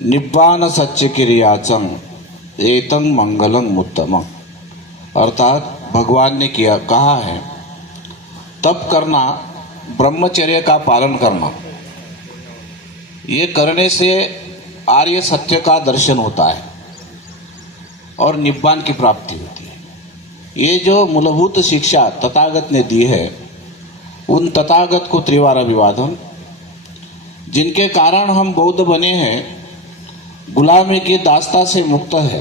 निब्बान सच्च क्रियाचम एतं मंगलम उत्तमम। अर्थात भगवान ने कहा है, तप करना, ब्रह्मचर्य का पालन करना, ये करने से आर्य सत्य का दर्शन होता है और निब्बान की प्राप्ति होती है। ये जो मूलभूत शिक्षा तथागत ने दी है, उन तथागत को त्रिवार अभिवादन, जिनके कारण हम बौद्ध बने हैं, गुलामी की दास्ता से मुक्त है,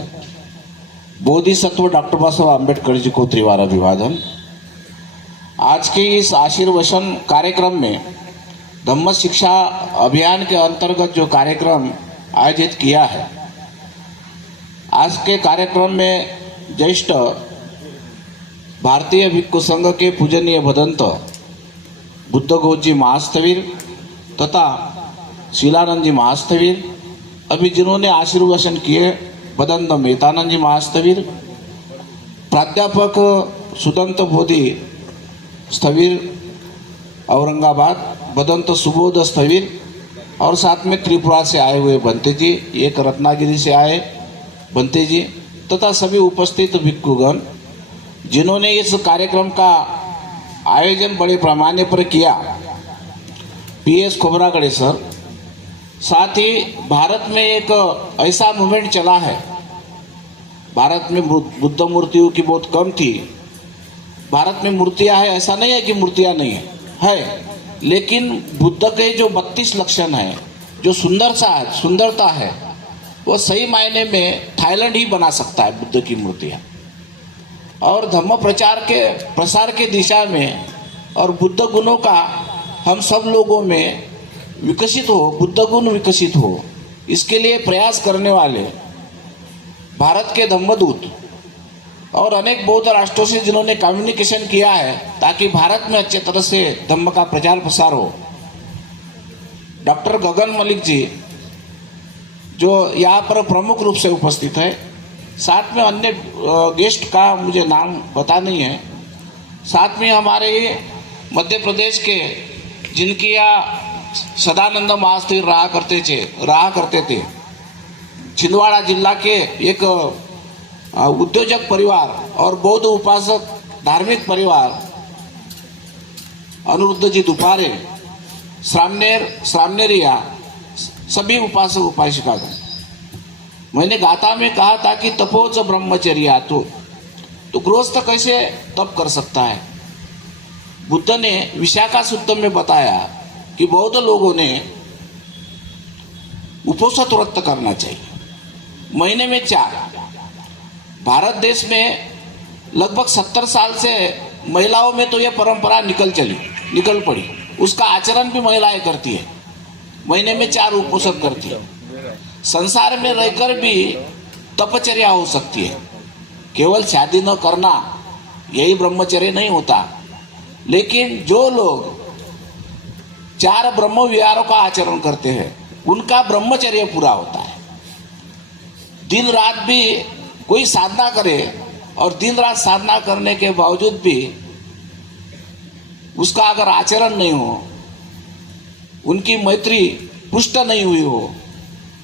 बोधिसत्व डॉक्टर बाबा साहब अम्बेडकर जी को त्रिवार अभिवादन। आज के इस आशीर्वचन कार्यक्रम में धम्म शिक्षा अभियान के अंतर्गत जो कार्यक्रम आयोजित किया है, आज के कार्यक्रम में ज्येष्ठ भारतीय भिक्खु संघ के पूजनीय भदंत बुद्ध घोष जी महास्थविर तथा शीलानंद जी महास्थविर, अभी जिन्होंने आशीर्वचन किए भदंत मेहतानंद जी महास्थविर, प्राध्यापक सुदंत बोधि स्थविर औरंगाबाद, भदंत सुबोध स्थविर, और साथ में त्रिपुरा से आए हुए बंते जी, एक रत्नागिरी से आए बंते जी, तथा सभी उपस्थित भिक्षुगण जिन्होंने इस कार्यक्रम का आयोजन बड़े पैमाने पर किया। PS खोबरागड़े सर, साथ ही भारत में एक ऐसा मूवमेंट चला है, भारत में बुद्ध मूर्तियों की बहुत कम थी। भारत में मूर्तियां हैं, ऐसा नहीं है कि मूर्तियां नहीं है, लेकिन बुद्ध के जो 32 लक्षण हैं, जो सुंदरता है, वो सही मायने में थाईलैंड ही बना सकता है बुद्ध की मूर्तियां। और धम्म प्रसार के दिशा में और बुद्ध गुणों का हम सब लोगों में विकसित हो, बुद्ध गुण विकसित हो, इसके लिए प्रयास करने वाले भारत के धम्मदूत और अनेक बौद्ध राष्ट्रों से जिन्होंने कम्युनिकेशन किया है ताकि भारत में अच्छे तरह से धम्म का प्रचार प्रसार हो, डॉक्टर गगन मलिक जी जो यहाँ पर प्रमुख रूप से उपस्थित है, साथ में अन्य गेस्ट का मुझे नाम पता नहीं है, साथ में हमारे मध्य प्रदेश के जिनकी यहाँ सदानंद महास्थविर रहा करते थे, छिंदवाड़ा जिला के एक उद्योजक परिवार और बौद्ध उपासक धार्मिक परिवार अनिरुद्ध जी दुपारे, श्रामनेरिया, सभी उपासक उपासिका। मैंने गाथा में कहा था कि तपोच ब्रह्मचर्या, तो गृहस्थ कैसे तप कर सकता है। बुद्ध ने विशाखा सूत्र में बताया कि बौद्ध लोगों ने उपोषित व्रत करना चाहिए, महीने में 4। भारत देश में लगभग 70 साल से महिलाओं में तो यह परंपरा निकल पड़ी, उसका आचरण भी महिलाएं करती है, महीने में 4 उपोषण करती है। संसार में रहकर भी तपचर्या हो सकती है, केवल शादी न करना यही ब्रह्मचर्य नहीं होता। लेकिन जो लोग 4 ब्रह्म विहारों का आचरण करते हैं, उनका ब्रह्मचर्य पूरा होता है। दिन रात भी कोई साधना करे और दिन रात साधना करने के बावजूद भी उसका अगर आचरण नहीं हो, उनकी मैत्री पुष्ट नहीं हुई हो,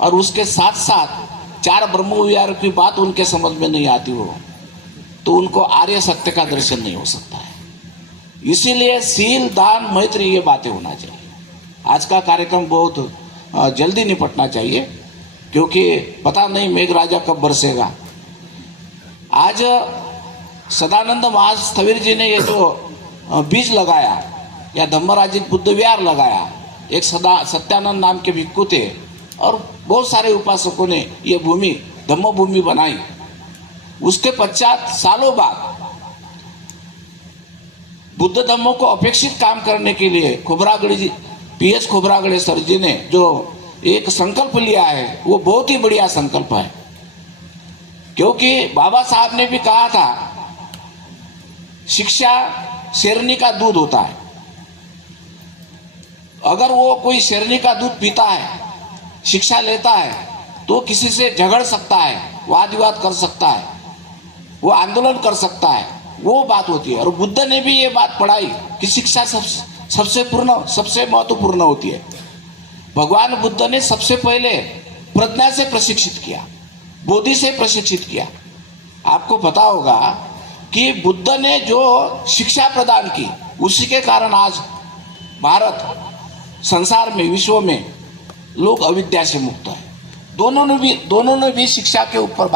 और उसके साथ साथ 4 ब्रह्म विहार की बात उनके समझ में नहीं आती हो, तो उनको आर्य सत्य का दर्शन नहीं हो सकता है। इसीलिए सील, दान, मैत्री, ये बातें होना चाहिए। आज का कार्यक्रम बहुत जल्दी निपटना चाहिए, क्योंकि पता नहीं मेघराजा कब बरसेगा। आज सदानंद महास्थविर जी ने ये जो बीज लगाया या धम्मराजित बुद्ध विहार लगाया, एक सत्यानंद नाम के भिक्खु थे और बहुत सारे उपासकों ने ये भूमि धम्म भूमि बनाई। उसके पश्चात सालों बाद बुद्ध धम्मों को अपेक्षित काम करने के लिए खोबरागड़े जी, PS खोबरागड़े सर जी ने जो एक संकल्प लिया है, वो बहुत ही बढ़िया संकल्प है। क्योंकि बाबा साहब ने भी कहा था, शिक्षा शेरनी का दूध होता है। अगर वो कोई शेरनी का दूध पीता है, शिक्षा लेता है, तो किसी से झगड़ सकता है, वाद विवाद कर सकता है, वो आंदोलन कर सकता है, वो बात होती है। और बुद्ध ने भी ये बात पढ़ाई कि शिक्षा सबसे महत्वपूर्ण होती है। भगवान बुद्ध ने सबसे पहले प्रज्ञा से प्रशिक्षित किया, बोधि से प्रशिक्षित किया। आपको पता होगा कि बुद्ध ने जो शिक्षा प्रदान की, उसी के कारण आज भारत संसार में, विश्व में लोग अविद्या से मुक्त है। दोनों ने भी शिक्षा के ऊपर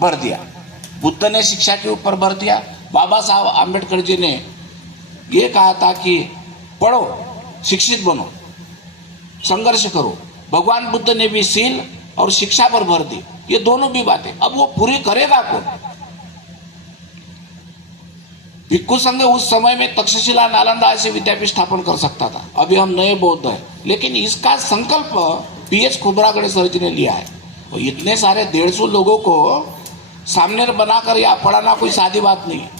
भर दिया। बुद्ध ने शिक्षा के ऊपर भर दिया। बाबा साहब आम्बेडकर जी ने ये कहा था कि पढ़ो, शिक्षित बनो, संघर्ष करो। भगवान बुद्ध ने भी शील और शिक्षा पर भर दी। ये दोनों भी बातें अब वो पूरी करेगा कौन? भिक्खु संघ उस समय में तक्षशिला, नालंदा ऐसे विद्यापीठ स्थापन कर सकता था। अभी हम नए बौद्ध हैं, लेकिन इसका संकल्प पीएच खोब्रागड़े सर जी ने लिया है। और इतने सारे 150 लोगों को सामने बनाकर या पढ़ाना कोई सादी बात नहीं है,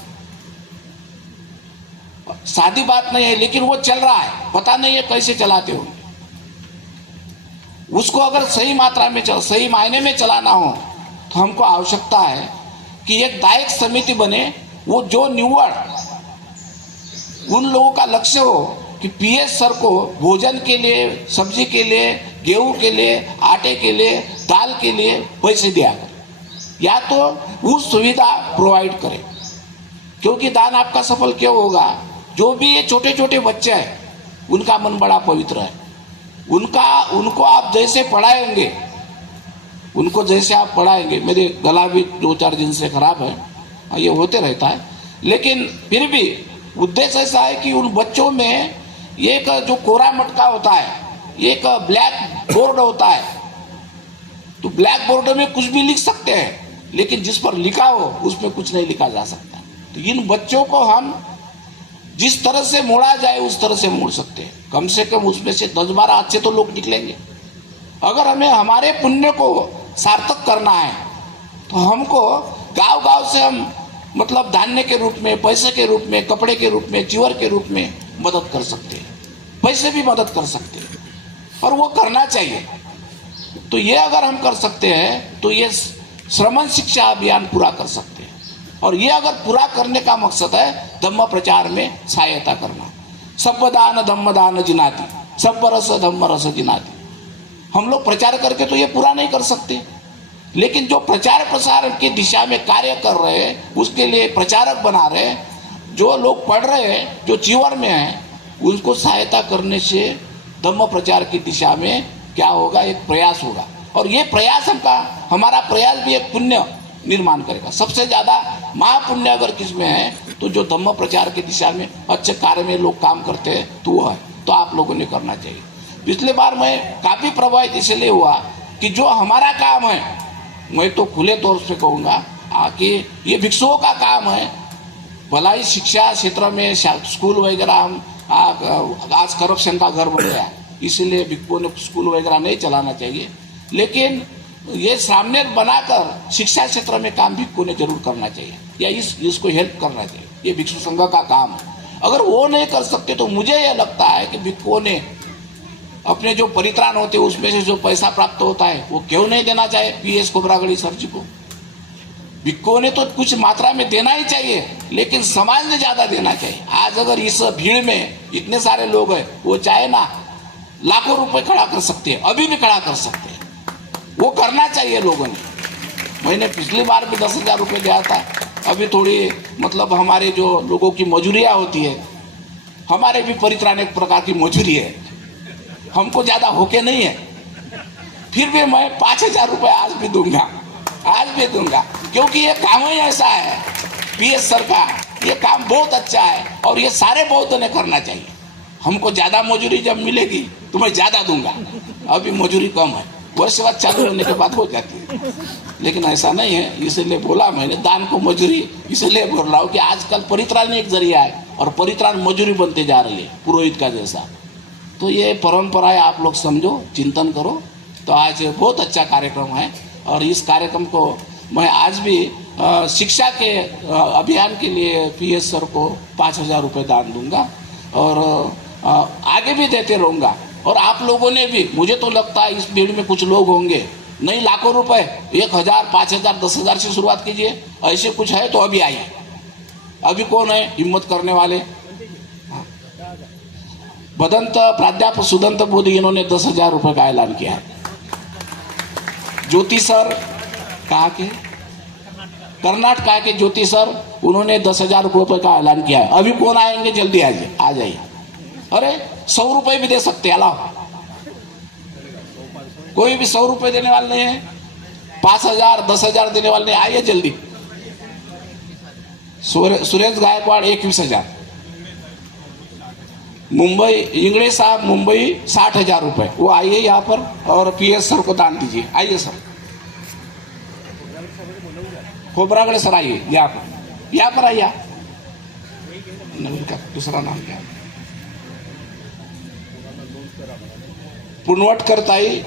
सादी बात नहीं है। लेकिन वो चल रहा है, पता नहीं है कैसे चलाते हो। उसको अगर सही मात्रा में सही मायने में चलाना हो तो हमको आवश्यकता है कि एक दायक समिति बने, वो जो निव्वळ उन लोगों का लक्ष्य हो कि पीएस सर को भोजन के लिए, सब्जी के लिए, गेहूं के लिए, आटे के लिए, दाल के लिए पैसे दिया करें, या तो वो सुविधा प्रोवाइड करें। क्योंकि दान आपका सफल क्यों होगा? जो भी ये छोटे छोटे बच्चे हैं, उनका मन बड़ा पवित्र है। उनको आप जैसे पढ़ाएंगे, उनको जैसे आप पढ़ाएंगे, मेरे गला भी 2-4 दिन से खराब है, ये होते रहता है, लेकिन फिर भी उद्देश्य ऐसा है कि उन बच्चों में एक जो कोरा मटका होता है, एक ब्लैक बोर्ड होता है, तो ब्लैक बोर्ड में कुछ भी लिख सकते हैं, लेकिन जिस पर लिखा हो उसमें कुछ नहीं लिखा जा सकता। तो इन बच्चों को हम जिस तरह से मोड़ा जाए उस तरह से मोड़ सकते हैं। कम से कम उसमें से 10-12 अच्छे तो लोग निकलेंगे। अगर हमें हमारे पुण्य को सार्थक करना है तो हमको गांव गांव से हम मतलब धान्य के रूप में, पैसे के रूप में, कपड़े के रूप में, चिवर के रूप में मदद कर सकते हैं, पैसे भी मदद कर सकते हैं, और वो करना चाहिए। तो ये अगर हम कर सकते हैं तो ये श्रमण शिक्षा अभियान पूरा कर सकते हैं। और ये अगर पूरा करने का मकसद है धम्म प्रचार में सहायता करना। सब दान धम्म दान जिनाति, सब रस धम्म रस जिनाति। हम लोग प्रचार करके तो ये पूरा नहीं कर सकते, लेकिन जो प्रचार प्रसार की दिशा में कार्य कर रहे हैं, उसके लिए प्रचारक बना रहे हैं, जो लोग पढ़ रहे हैं, जो चिवर में हैं, उनको सहायता करने से धम्म प्रचार की दिशा में क्या होगा? एक प्रयास होगा। और ये प्रयास हमारा प्रयास भी एक पुण्य निर्माण करेगा। सबसे ज़्यादा महापुण्य अगर किसमें है तो जो धम्म प्रचार की दिशा में अच्छे कार्य में लोग काम करते हैं, तो वो है। तो आप लोगों ने करना चाहिए। पिछले बार मैं काफ़ी प्रभावित इसलिए हुआ कि जो हमारा काम है, मैं तो खुले तौर से कहूँगा कि ये भिक्षुओं का काम है। भलाई शिक्षा क्षेत्र में स्कूल वगैरह हम आज करप्शन का घर बन गया, इसीलिए भिक्षुओं ने स्कूल वगैरह नहीं चलाना चाहिए, लेकिन ये सामने बनाकर शिक्षा क्षेत्र में काम भिक्षुओं ने जरूर करना चाहिए, या इसको हेल्प करना चाहिए। ये भिक्षु संघ का काम है। अगर वो नहीं कर सकते तो मुझे यह लगता है कि भिक्षुओं ने अपने जो परित्राण होते हैं उसमें से जो पैसा प्राप्त होता है वो क्यों नहीं देना चाहिए पीएच खोब्रागड़े सर जी को? भिक्षुओं ने तो कुछ मात्रा में देना ही चाहिए, लेकिन समाज ने ज्यादा देना चाहिए। आज अगर इस भीड़ में इतने सारे लोग हैं, वो चाहे ना लाखों रुपए खड़ा कर सकते हैं, अभी भी खड़ा कर सकते हैं। वो करना चाहिए लोगों ने। मैंने पिछली बार भी 10,000 रुपये दिया था। अभी थोड़ी मतलब हमारे जो लोगों की मजूरियाँ होती है, हमारे भी परित्राण एक प्रकार की मजूरी है, हमको ज़्यादा होके नहीं है, फिर भी मैं 5,000 रुपये आज भी दूंगा, क्योंकि ये काम ही ऐसा है पीएस सर का। ये काम बहुत अच्छा है और ये सारे बौद्ध ने करना चाहिए। हमको ज़्यादा मजूरी जब मिलेगी तो मैं ज़्यादा दूंगा। अभी मजूरी कम है, वर्ष बाद चालू होने के बाद हो जाती है, लेकिन ऐसा नहीं है। इसलिए बोला मैंने दान को मजूरी, इसलिए बोल रहा हूँ कि आजकल परित्राण एक जरिया है और परित्राण मजूरी बनते जा रही है पुरोहित का जैसा। तो ये परंपरा है, आप लोग समझो, चिंतन करो। तो आज बहुत अच्छा कार्यक्रम है और इस कार्यक्रम को मैं आज भी शिक्षा के अभियान के लिए पीएस सर को 5,000 रुपये दान दूंगा और आगे भी देते रहूँगा। और आप लोगों ने भी, मुझे तो लगता है इस भीड़ में कुछ लोग होंगे, नहीं लाखों रुपए, 1,000, 5,000, 10,000 से शुरुआत कीजिए। ऐसे कुछ है तो अभी आइए। अभी कौन है हिम्मत करने वाले? भदंत प्राध्यापक सुदंत बोधी, इन्होंने 10,000 रुपये का ऐलान किया है। ज्योति सर कहाँ के, कर्नाटक के ज्योति सर, उन्होंने 10,000 रुपये का ऐलान किया है। अभी कौन आएंगे, जल्दी आ जाइए। अरे 100 रुपये भी दे सकते हैं, अलाव। कोई भी 100 रुपये देने वाले नहीं है, 5,000 10,000 देने वाले नहीं, आइए जल्दी। सुरेश गायकवाड़ 21,000, मुंबई इंगड़े साहब मुंबई 60,000 रुपये, वो आइए यहाँ पर और PS सर को दान दीजिए। आइए सर, खोबरागड़े सर आइए, यहाँ पर आइए। नवीन का दूसरा नाम क्या, पुनवटकर ताई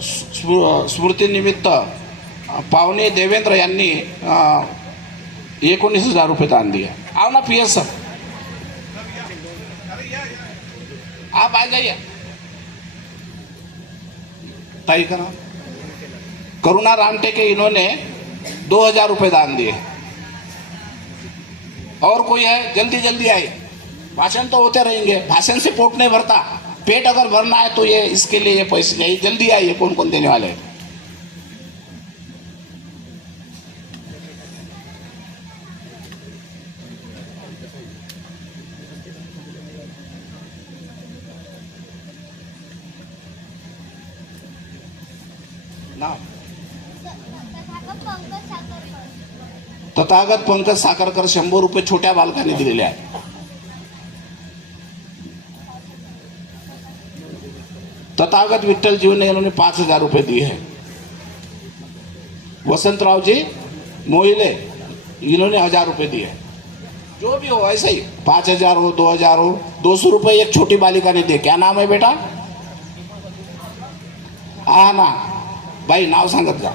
स्मृतीनिमित्त पावणे देवेंद्र यांनी 19,000 रुपये दान दिया। आओ ना PS सर, आप आ जाइए। ताई का नाम करुणा रामटेके, इन्होंने 2,000 रुपये दान दिए। और कोई है, जल्दी जल्दी आए, भाषण तो होते रहेंगे, भाषण से पेट नहीं भरता, पेट अगर भरना है तो ये इसके लिए ये पैसे चाहिए। जल्दी आइए, कौन कौन देने वाले हैं। नाम तथागत पंकज साखरकर 100 रुपये छोट्या बालकाने दिलेले आहे। तथागत विठ्ठल जीवने इन्होंने 5,000 रुपये दिए हैं। वसंतराव जी मोहिले, इन्होंने 1,000 रुपये दिए। जो भी हो ऐसे ही, 5,000 हो 2,000 हो, 200 रुपये एक छोटी बालिका ने दिए। क्या नाम है बेटा? हा ना बाई, नाव सांगत जा।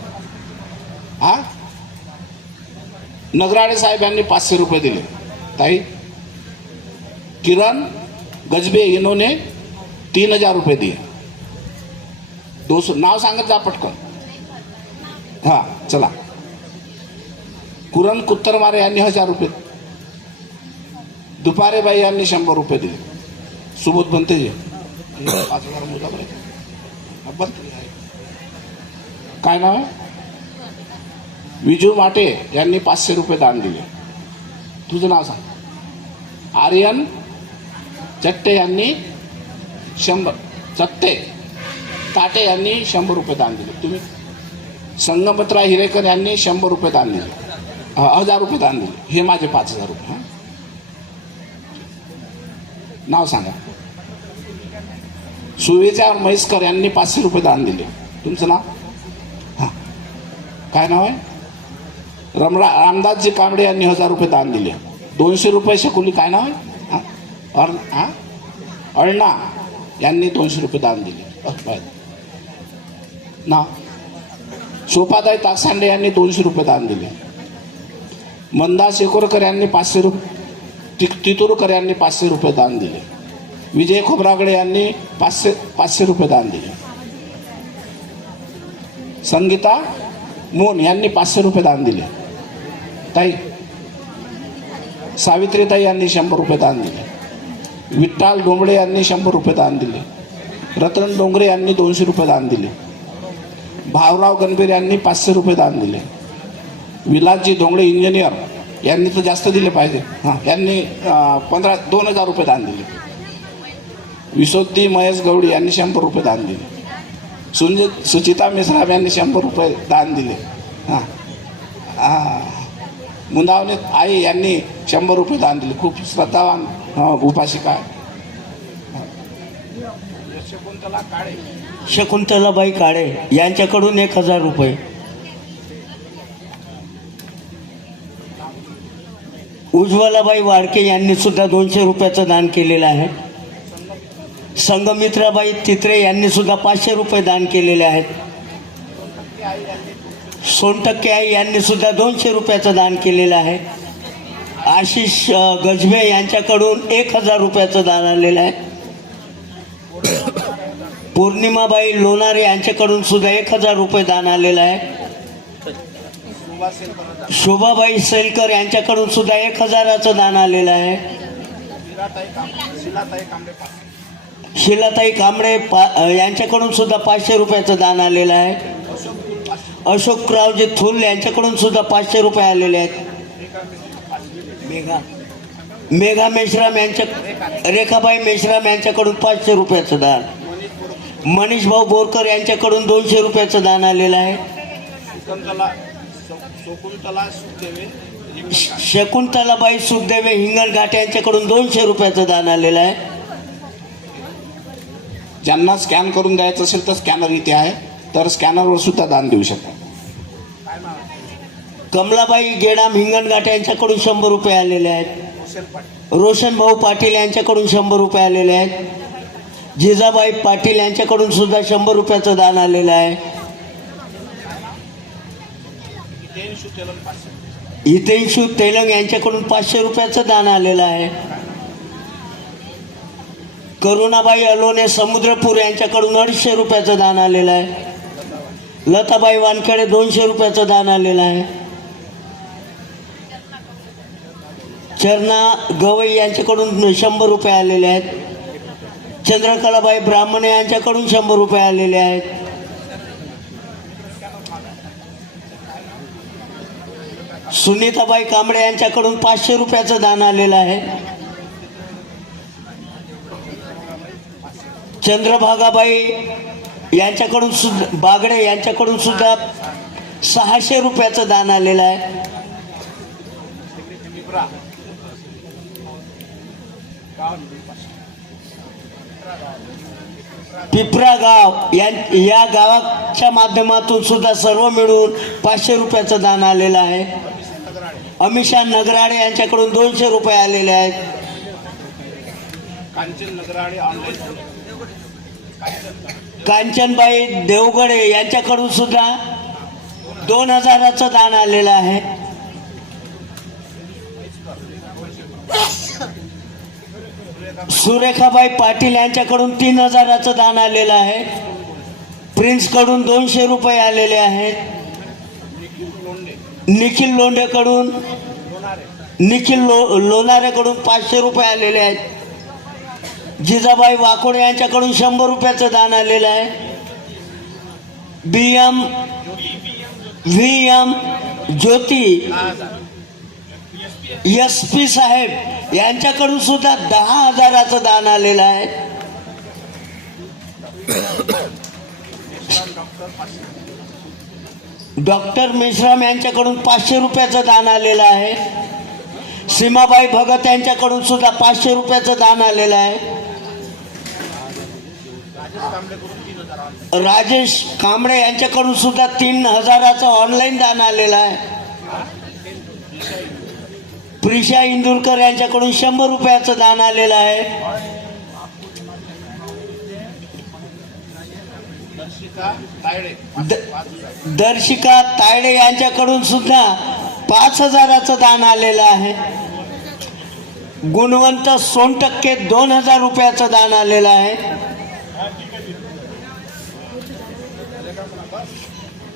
हा, नगराळे साहेब यांनी 500 रुपये दिले। ताई किरण गजबे, इन्होंने 3,000 रुपये दिए। 200, नाव सांगत जा पटकन। हा चला। कुरण कुत्तरमारे यांनी 1,000 रुपये। दुपारेबाई यांनी 100 रुपये दिले। सुबोध बनते जी 5,000 मुला बरं। काय नाव आहे? विजू माटे यांनी 500 रुपये दान दिले। तुझं नाव सांग। आर्यन चट्टे यांनी 100, चट्टे ताटे यांनी 100 रुपये दान दिले। तुम्ही संगमतराव हिरेकर यांनी 100 रुपये दान दिले, 1,000 रुपये दान दिले। हे माझे 5,000 रुपये। हां, नाव सांगा। सुवेचा म्हैसकर यांनी 500 रुपये दान दिले। तुमचं नाव? हां, काय नाव आहे? रामदासजी कांबळे यांनी 1,000 रुपये दान दिले। 200 रुपये शकुली, काय नाव आहे? हां, अळणा यांनी 200 रुपये दान दिले। नाव शोभाताई ताकसांडे यांनी 200 रुपये दान दिले। मंदा शेकोरकर यांनी 500 रुपये, तितुरकर यांनी 500 रुपये दान दिले। विजय खोबरागडे यांनी 500 रुपये दान दिले। संगीता मोन यांनी 500 रुपये दान दिले। ताई सावित्रीताई यांनी 100 रुपये दान दिले। विठ्ठल डोंगरे यांनी 100 रुपये दान दिले। रतन डोंगरे यांनी 200 रुपये दान दिले। भावराव गणबीर यांनी 500 रुपये दान दिले। विलासजी डोंगरे इंजिनियर यांनी तर जास्त दिले पाहिजे, हां, यांनी 2,000 रुपये दान दिले। विशोद्धी महेश गवडी यांनी 100 रुपये दान दिले। सुचिता मेसराम यांनी 100 रुपये दान दिले। हां, मुंदावणे आई यांनी 100 रुपये दान दिले। खूप श्रद्धावान उपासिका आहे। शकुंतलाबाई काळे यांच्याकडून 1,000 रुपये। उज्ज्वलाबाई वाडके यांनी सुद्धा 200 रुपयाचं दान केलेलं आहे। संगमित्राबाई तित्रे यांनी सुद्धा 500 रुपये दान केलेले आहेत। सोनटक्के आई यांनी सुद्धा 200 रुपयाचं दान केलेलं आहे। आशिष गजबे यांच्याकडून 1,000 रुपयाचं दान आलेलं आहे। पौर्णिमाबाई लोणारे यांच्याकडून सुद्धा 1,000 रुपये दान आलेलं आहे। शोभाबाई सेलकर यांच्याकडून सुद्धा 1,000चं दान आलेलं आहे। शिलाताई कांबळे यांच्याकडून सुद्धा 500 रुपयाचं दान आलेलं आहे। अशोकरावजी थुल यांच्याकडून सुद्धा 500 रुपये आलेले आहेत. मेघा मेश्राम यांच्या रेखाबाई मेश्राम यांच्याकडून 500 रुपयाचं दान. मनीष भाऊ बोरकर यांच्याकडून 200 रुपयाचं दान आलेलं आहे. शकुंतलाबाई सुखदेवे हिंगणघाट यांच्याकडून 200 रुपयाचं दान आलेलं आहे. ज्यांना स्कॅन करून द्यायचं असेल तर स्कॅनर इथे आहे, तर स्कॅनरवर सुद्धा दान देऊ शकता. कमलाबाई गेडाम हिंगणघाट यांच्याकडून 100 रुपये आलेले आहेत. रोशन भाऊ पाटील यांच्याकडून 100 रुपये आलेले आहेत. जिजाबाई पाटील यांच्याकडून सुद्धा 100 रुपयाचं दान आलेलं आहे. हितेंशू तेलंग यांच्याकडून 500 रुपयाचं दान आलेलं आहे. करुणाबाई अलोने समुद्रपूर यांच्याकडून 250 रुपयाचं दान आलेलं आहे. लताबाई वानखेडे 200 रुपयाचं दान आलेलं आहे. चरणा गवई यांच्याकडून 100 रुपये आलेले आहेत. चंद्रकलाबाई ब्राह्मणे यांच्याकडून 100 रुपये आलेले आहेत. सुनीताबाई कांबळे यांच्याकडून 500 रुपयाचं दान आलेलं आहे. चंद्रभागाबाई यांच्याकडून सुद्धा बागडे यांच्याकडून सुद्धा 600 रुपयाचं दान आलेलं आहे. पिपरा गाव या गावाच्या माध्यमातून सुद्धा सर्व मिळून 500 रुपयाचं दान आलेलं आहे. अमिषा नगराडे यांच्याकडून 200 रुपये आलेले आहेत. कांचनबाई देवगडे यांच्याकडून सुद्धा 2000चं दान आलेलं आहे. सुरेखाबाई पाटील यांच्याकडून 3000चं दान आलेलं आहे. प्रिन्सकडून 200 रुपये आलेले आहेत. निखिल लोणारेकडून 500 रुपये आलेले आहेत. जिजाबाई वाकोडे यांच्याकडून 100 रुपयाचं दान आलेलं आहे. व्ही.एम. ज्योती SP साहेब यांच्याकडून सुद्धा 10,000चं दान आलेलं आहे. डॉक्टर मेश्राम यांच्याकडून 500 रुपयाचं दान आलेलं आहे. सीमाबाई भगत यांच्याकडून सुद्धा 500 रुपयाचं दान आलेलं आहे. राजेश कांबळे यांच्याकडून सुद्धा 3000चं ऑनलाईन दान आलेलं आहे. प्रिशा इंदुरकर यांच्याकडून 100 रुपयाचं दान आलेलं आहे. दर्शिका तायडे यांच्याकडून सुद्धा 5000चं दान आलेलं आहे. गुणवंत सोनटक्के 2000 रुपयाचं दान आलेलं आहे.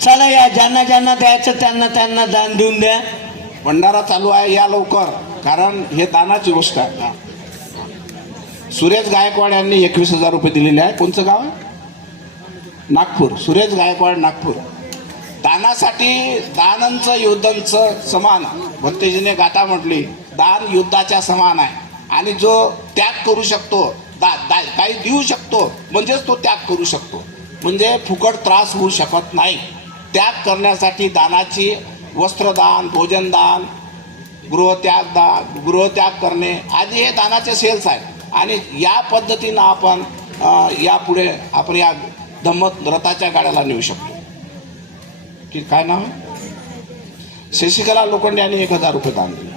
चला या ज्यांना ज्यांना द्यायचं त्यांना त्यांना दान देऊन द्या. भंडारा चालू आहे, या लवकर, कारण हे दानाची गोष्ट आहे. सुरेश गायकवाड यांनी 21,000 रुपये दिलेले आहे. कोणचं गाव आहे? नागपूर. सुरेश गायकवाड, नागपूर. दानासाठी दानांचं युद्धांचं समान. भक्तजीने गाथा म्हटली, दान युद्धाच्या समान आहे. आणि जो त्याग करू शकतो, काही देऊ शकतो, म्हणजेच तो त्याग करू शकतो. म्हणजे फुकट त्रास होऊ शकत नाही. त्याग करण्यासाठी दानाची वस्त्रदान, भोजनदान, गृहत्याग करणे आदी हे दानाचे सेल्स आहेत. आणि या पद्धतीनं आपण यापुढे आपण या धम्म रथाच्या गाड्याला नेऊ शकतो. की काय नाव आहे? शशिकला लोखंडे यांनी 1000 रुपये दान दिले.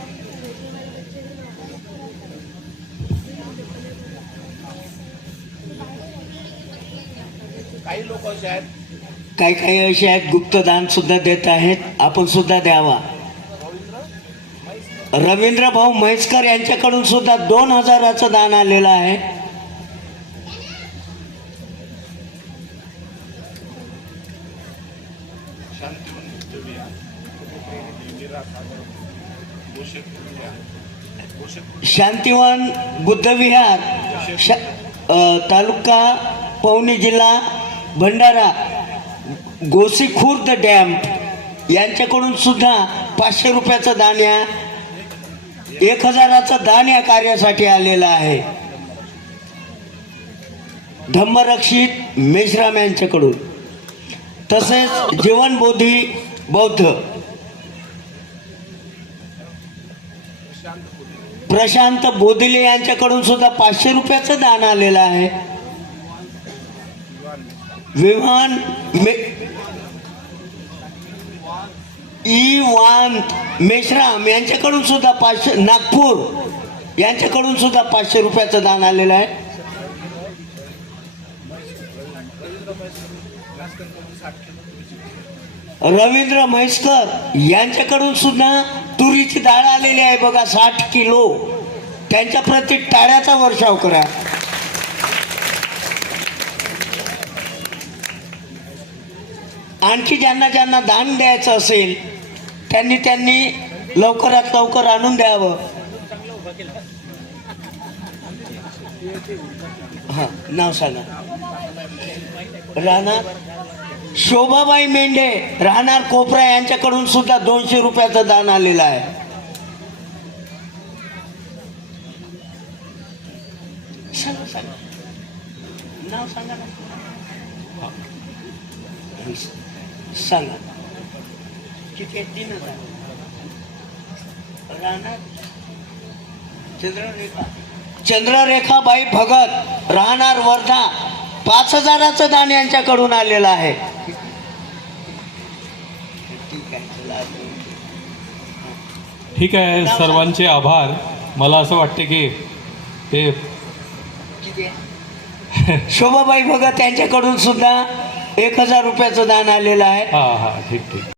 काही लोक असे आहेत, काही असे आहेत गुप्तदान सुद्धा देत आहेत. आपण सुद्धा द्यावा. रवींद्र भाऊ म्हैसकर यांच्याकडून सुद्धा 2000चं दान आलेलं आहे. शांतिवन बुद्धविहार तालुका पवनी, जिल्हा भंडारा गोसी खुर्द डॅम यांच्याकडून सुद्धा 500 रुपयाचं दान या 1000चं दान या कार्यासाठी आलेलं आहे. धम्मरक्षित मेश्राम यांच्याकडून, तसेच जीवनबोधी बौद्ध प्रशांत बोधिले यांच्याकडून सुद्धा 500 रुपयाचं दान आलेलं आहे. विमान इवांत मेश्राम यांच्याकडून सुद्धा 500, नागपूर यांच्याकडून सुद्धा 500 रुपयाचं दान आलेलं आहे. रवींद्र म्हैसकर यांच्याकडून सुद्धा तुरीची डाळ आलेली आहे बघा 60 किलो. त्यांच्या प्रति टाळ्याचा वर्षाव करा. आणखी ज्यांना ज्यांना दान द्यायचं असेल त्यांनी लवकरात लवकर आणून द्यावं. हा, नाव सांगा. राहणार शोभाबाई मेंढे राहणार कोपरा यांच्याकडून सुद्धा 200 रुपयाचं दान आलेलं आहे. सांगा नाव सांगा ना. सांगा किती आहेत? 3000. राहणार चंद्ररेखाबाई भगत राहणार वर्धा 5000चं दान यांच्याकडून आलेलं आहे. ठीक आहे, सर्वांचे आभार. मला असं वाटते की ते शोभाबाई भगत यांच्याकडून सुद्धा 1000 रुपयाचं दान आलेलं आहे. हां हां, ठीक ठीक.